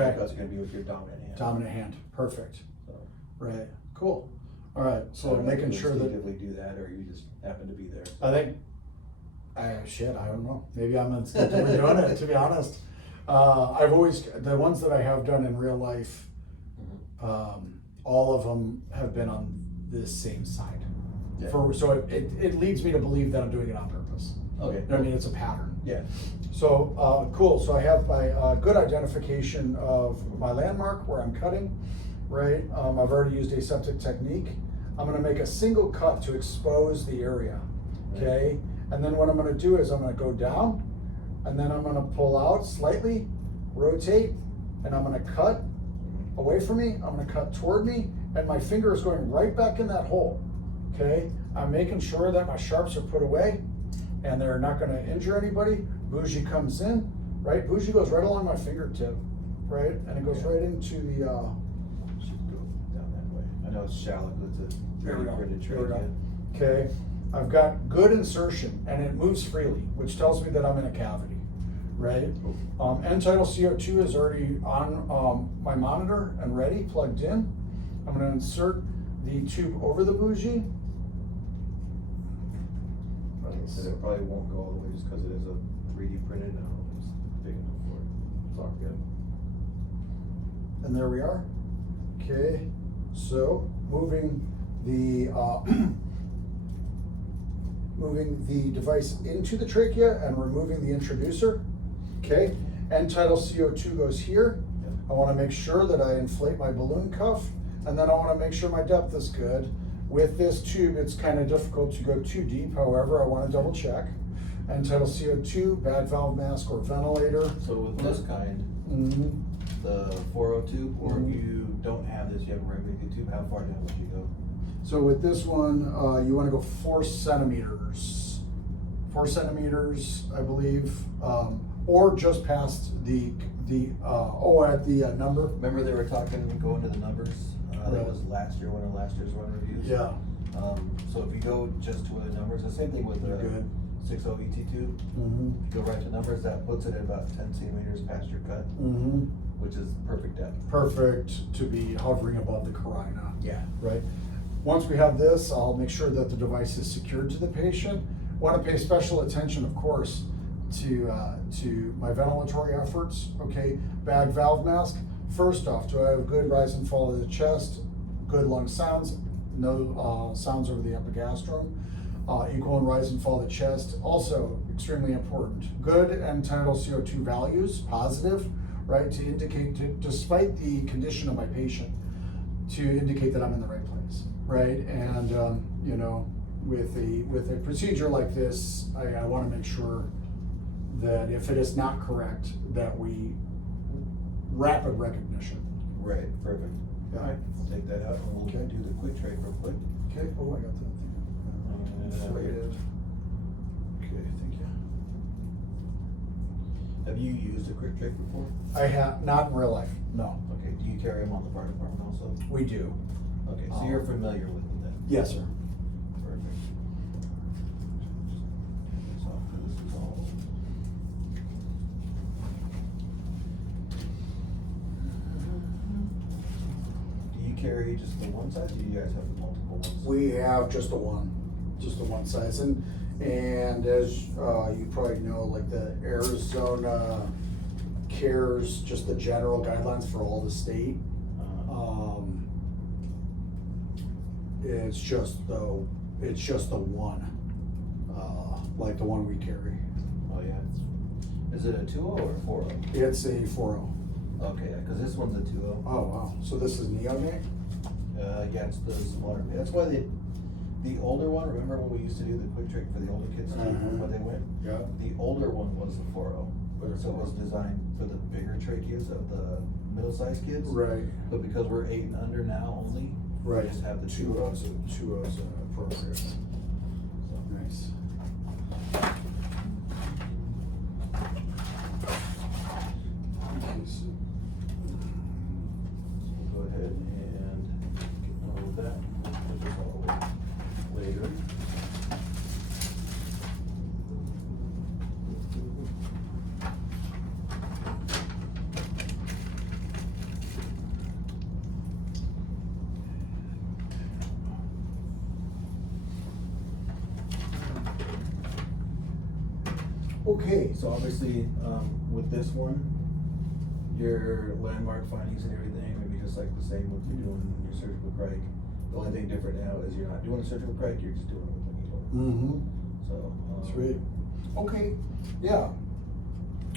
Okay. That's gonna be with your dominant hand. Dominant hand, perfect. So, Right, cool. All right, I so don't know if making you sure that, instinctively do that, or you just happen to be there. I think, I don't know. Maybe I'm instinctively doing it, to be honest. I've always, the ones that I have done in real life, all of them have been on this same side. Yeah. So it leads me to believe that I'm doing it on purpose. Okay. I mean, it's a pattern. Yeah. So, cool, so I have my good identification of my landmark where I'm cutting, right? I've already used aseptic technique. I'm gonna make a single cut to expose the area, okay? And then what I'm gonna do is I'm gonna go down, and then I'm gonna pull out slightly, rotate, and I'm gonna cut away from me, I'm gonna cut toward me, and my finger is going right back in that hole, okay? I'm making sure that my sharps are put away, and they're not gonna injure anybody. Bougie comes in, right? Bougie goes right along my fingertip, right? And it goes right into the, Should go down that way. I know it's shallow, but it's a There we 3D go. printed There we tray. go. Okay, I've got good insertion and it moves freely, which tells me that I'm in a cavity, right? End-tidal CO2 is already on my monitor and ready, plugged in. I'm gonna insert the tube over the bougie. So it probably won't go all the way just because it is a 3D printed. I don't know if it's big enough for it. It's all good. And there we are. Okay, so moving the moving the device into the trachea and removing the introducer. Okay, end-tidal CO2 goes here. Yep. I want to make sure that I inflate my balloon cuff, and then I want to make sure my depth is good. With this tube, it's kind of difficult to go too deep. However, I want to double check. End-tidal CO2, bag valve mask or ventilator. So with this kind, Mhm. the 4O tube, or Mhm. if you don't have this, you have a regular tube, how far down would you go? So with this one, you want to go 4 centimeters. 4 centimeters, I believe, or just past the at the number. Remember they were talking, going to the numbers? That Right. was last year, one of last year's run reviews. Yeah. So if you go just to the numbers, the same thing with You're the good. 6O ET tube. Mm-hmm. If you go right to numbers, that puts it at about 10 centimeters past your cut, Mm-hmm. which is perfect depth. Perfect to be hovering above the carina. Yeah. Right. Once we have this, I'll make sure that the device is secured to the patient. Want to pay special attention, of course, to my ventilatory efforts. Okay, bag valve mask. First off, do I have good rise and fall of the chest? Good lung sounds. No sounds over the epigastrium. Equal in rise and fall of the chest. Also extremely important. Good end-tidal CO2 values, positive, right? To indicate, despite the condition of my patient, to indicate that I'm in the right place, right? And you know, with a procedure like this, I want to make sure that if it is not correct, that we rapid recognition. Right, perfect. Yeah. All right, we'll take that out and we'll Okay. do the quick trade real quick. Okay. Oh, I got that thing. Inflated. Okay, thank you. Have you used a quick trade before? I have not in real life. No, Okay, do you carry them on the fire department also? we do. Okay, so you're familiar with it then? Yes, sir. Perfect. So, this is all. Do you carry just the one side, or do you guys have the multiple ones? We have just the one size, and as you probably know, like the Arizona cares just the general guidelines for all the state. It's just the one, like the one we carry. Oh, yeah. Is it a 2.0 or a 4.0? It's a 4.0. Okay, yeah, because this one's a 2.0. Oh wow! So this is neonate. Yeah, it's the smaller. That's why the older one. Remember when we used to do the quick trick for the older kids Mhm. when they went? Yeah. The older one was the 4.0, so it was designed for the bigger tracheas of the middle-sized kids. Right. But because we're 8 and under now only, Right. we just have the 2 2.0. O's. 2 O's appropriate. Nice. We'll go ahead and get on with that. Put this all away later. Okay, So obviously, with this one, your landmark findings and everything are gonna be just like the same what you're doing in your surgical crike. The only thing different now is you're not doing a surgical crike, you're just doing it with a needle. mm-hmm, So. sweet. Okay, yeah.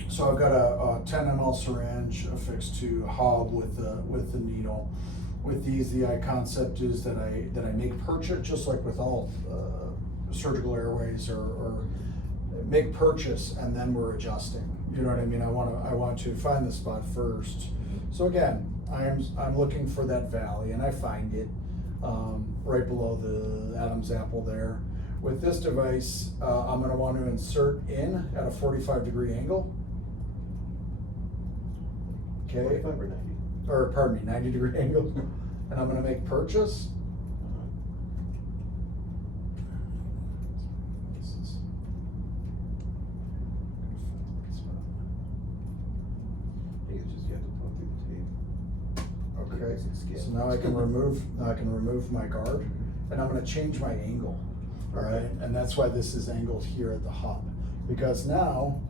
So I've got a 10 ml syringe affixed to a hub with the needle. With these, the concept is that I make purchase, just like with all surgical airways, or make purchase and then we're adjusting. You know what I mean? I want to find the spot first. So again, I'm looking for that valley, and I find it right below the Adam's apple there. With this device, I'm going to want to insert in at a 45-degree angle. Okay. 45 or 90? Or pardon me, 90-degree angle. And I'm going to make purchase. I think it's just you have to put through the tape. Okay, Basic skin. so now I can remove my guard, and I'm gonna change my angle, all right? And that's why this is angled here at the hub, because now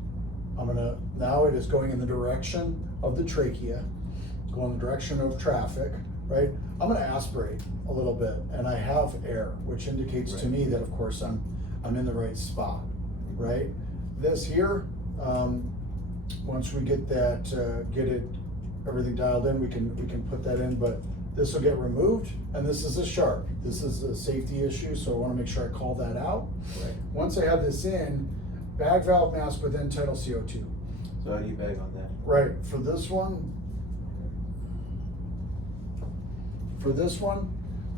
now it is going in the direction of the trachea, going in the direction of traffic, right? I'm gonna aspirate a little bit, and I have air, which indicates to Right. me that, of course, I'm in the right spot, right? This here, once we get that, everything dialed in, we can put that in, but this will get removed, and this is a sharp. This is a safety issue, so I wanna make sure I call that out. Right. Once I have this in, bag valve mask with end-tidal CO2. So how do you bag on that? Right, for this one,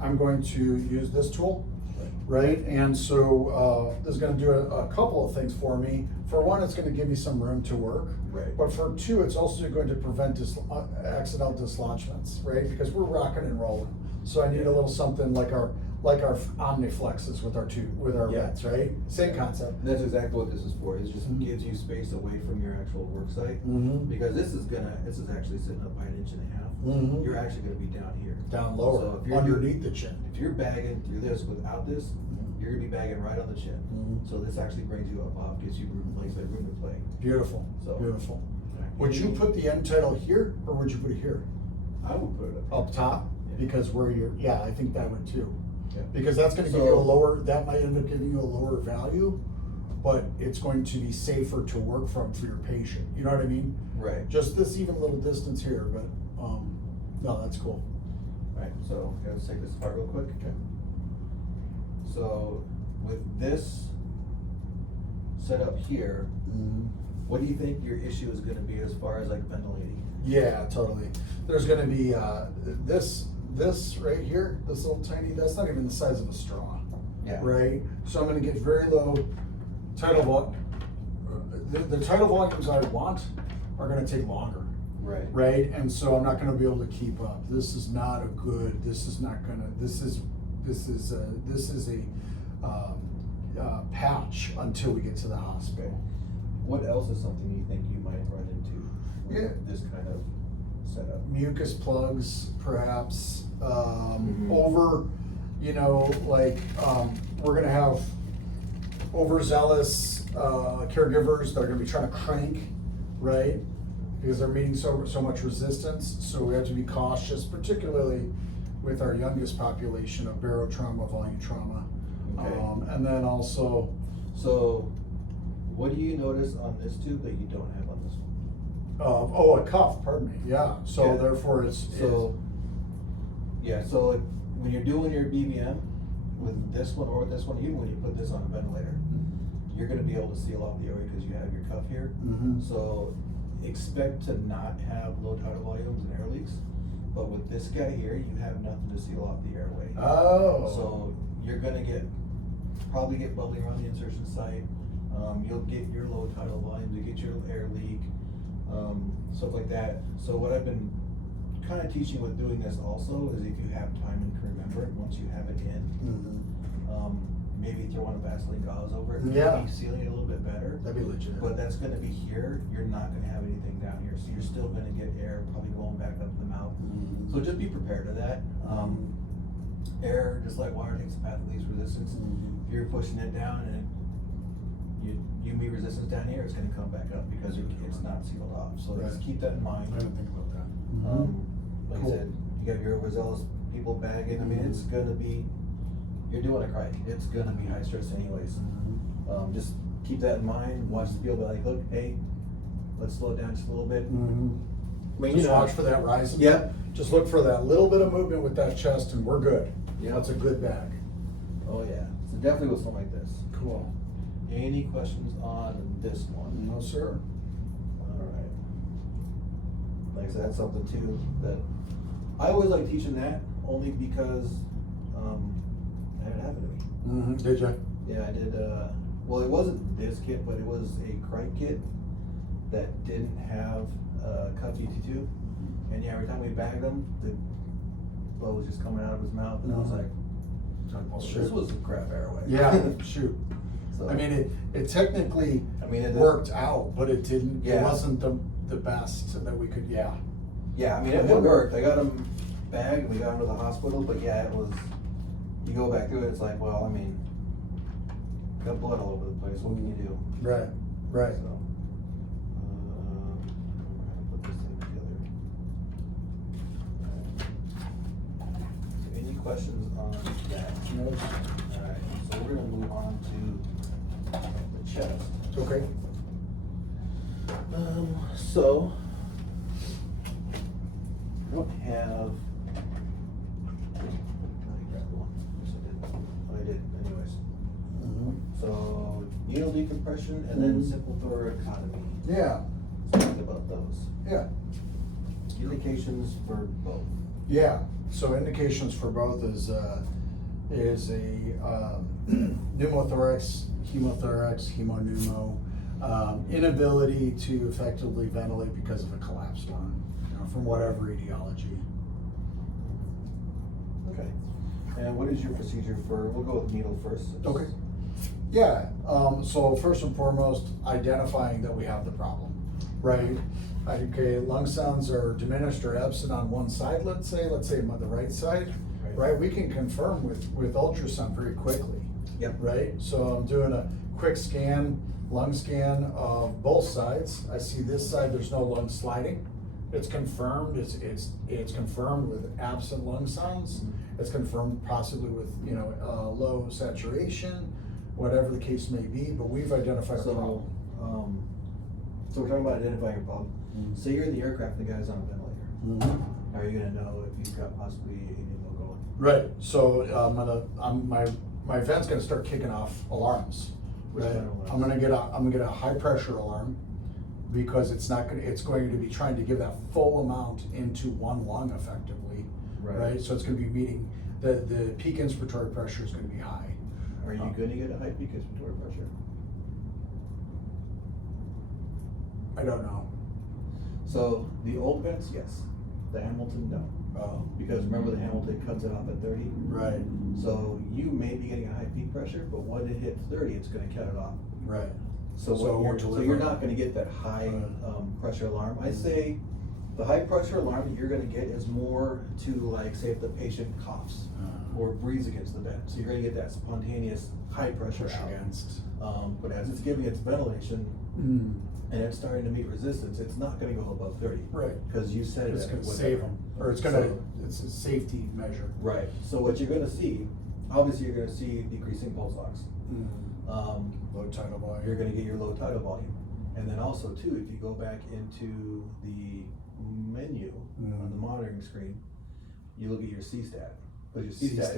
I'm going to use this tool, right? And so this is going to do a couple of things for me. For one, it's going to give me some room to work. Right. But for two, it's also going to prevent accidental dislodgements, right? Because we're rocking and rolling. So I need a little something like our Omniflexes with our Yeah. vets, right? Same concept. And that's exactly what this is for. It just Mhm. gives you space away from your actual work site. Mhm. Because this is actually sitting up by 1.5 inches. Mhm. You're actually gonna be down here. Down So lower, if you're underneath the chin. If you're bagging through this without this, you're gonna be bagging right on the chin. Mhm. So this actually brings you up off, gives you room, like I said, room to play. Beautiful, So- beautiful. Would you put the end title here, or would you put it here? I would put it up. Up top? Yeah. Because where you're, yeah, I think that would too. Yeah. Because that's gonna give So- you a lower, that might end up giving you a lower value, but it's going to be safer to work from for your patient. You know what I mean? Right. Just this even little distance here, but, no, that's cool. Right, so let's take this apart real quick. Okay. So with this setup here, what do you think your issue is gonna be as far as like ventilating? Yeah, totally. There's gonna be, this right here, this little tiny, that's not even the size of a straw. Yeah. Right? So I'm gonna get very low tidal volume. The tidal volumes I want are gonna take longer. Right. Right? And so I'm not gonna be able to keep up. This is not a good, this is a patch until we get to the hospital. What else is something you think you might run into with Yeah. this kind of setup? Mucus plugs, perhaps, Mhm. we're gonna have overzealous caregivers that are gonna be trying to crank, right? Because they're meeting so much resistance, so we have to be cautious, particularly with our youngest population of barotrauma, volume trauma. Okay. And then also, So, what do you notice on this tube that you don't have on this one? a cuff, pardon me, yeah, so Yeah. therefore it's. So, yeah, so when you're doing your BVM with this one or with this one, even when you put this on a ventilator, you're gonna be able to seal off the airway because you have your cuff here. Mhm. So expect to not have low tidal volumes and air leaks, but with this guy here, you have nothing to seal off the airway. Oh. So you're gonna probably get bubbling around the insertion site. You'll get your low tidal volumes, you get your air leak, stuff like that. So what I've been kind of teaching with doing this also is if you have time and can remember it, once you have it in, maybe throw on a Vaseline gauze over it. Yeah. Maybe sealing it a little bit better. That'd be legit. But that's gonna be here, you're not gonna have anything down here, so you're still gonna get air probably going back up the mouth. Mhm. So just be prepared to that. Air, just like water, takes the path of least resistance. Mhm. If you're pushing it down and you meet resistance down here, it's gonna come back up because it's not sealed off, so just Right. keep that in mind. I didn't think about that. Like Cool. I said, you got your overzealous people bagging, I mean, it's gonna be, you're doing it right, it's gonna be high stress anyways. Just keep that in mind, watch the field, be like, look, hey, let's slow it down just a little bit. I mean, Just watch for that rise. Yeah. Just look for that little bit of movement with that chest and we're good. Yeah. That's a good bag. Oh, yeah, so definitely with something like this. Cool. Any questions on this one? No, sir. Alright. Like I said, that's something too, that, I always like teaching that, only because, it had happened to me. Did you? Yeah, I did, well, it wasn't this kit, but it was a Crike kit that didn't have, cuff GT2. And yeah, every time we bagged him, the blood was just coming out of his mouth, and I was Mhm. like, Well, this shoot. was a crap airway. Yeah, shoot. So, I mean, it technically I mean, it worked out, but it didn't, it Yeah. wasn't the best that we could, yeah. yeah, I mean, it worked, I got him bagged, we got him to the hospital, but yeah, it was, you go back through it, it's like, well, I mean, got blood all over the place, what can you do? Right, right. So, put this thing together. So any questions on that? Nope. Alright, so we're gonna move on to the chest. Okay. So, I don't have. I grabbed one. Yes, I did. Oh, I did, anyways. So, needle decompression and then Mhm. simple thoracotomy. Yeah, Let's talk about those. yeah. Indications for both. Yeah, so indications for both is a pneumothorax, hemothorax, hemoneumo, inability to effectively ventilate because of a collapsed lung, from whatever etiology. Okay. And what is your procedure for, we'll go with needle first. Okay. Yeah, so first and foremost, identifying that we have the problem, right? Okay, lung sounds are diminished or absent on one side, let's say on the right side, right? We can confirm with ultrasound very quickly. Yep. Right, so I'm doing a quick scan, lung scan of both sides. I see this side, there's no lung sliding. It's confirmed, it's confirmed with absent lung sounds. It's confirmed possibly with, low saturation, whatever the case may be, but we've identified a problem. So we're talking about identifying a problem. Mhm. So you're in the aircraft and the guy's on a ventilator. Mhm. How are you gonna know if you've got possibly a pneumo going? Right, so my vent's gonna start kicking off alarms. Which Right? kind of alarms? I'm gonna get a high pressure alarm because it's going to be trying to give that full amount into one lung effectively. Right, so it's gonna be meeting, the peak inspiratory pressure is gonna be high. Are you gonna get a high peak inspiratory pressure? I don't know. So the old vents, yes. The Hamilton, no. Oh, Because remember the Hamilton cuts it off at 30? right, So you may be getting a high peak pressure, but when it hits 30, it's gonna cut it off. right. So So it what won't so deliver. you're not gonna get that high, Right. pressure alarm. I say the high pressure alarm that you're gonna get is more to like, say if the patient coughs or breathes against the vent. So you're gonna get that spontaneous high pressure Push out. against. But as it's giving its ventilation Mm, and it's starting to meet resistance, it's not gonna go above 30. right. Cause you said it. It's at gonna whatever. save them, or it's a safety measure. Right, so what you're gonna see, obviously you're gonna see decreasing pulse ox. Low tidal volume. You're gonna get your low tidal volume. And then also too, if you go back into the menu on the monitoring screen, you look at your C-stat. Because your C-stat C-stat.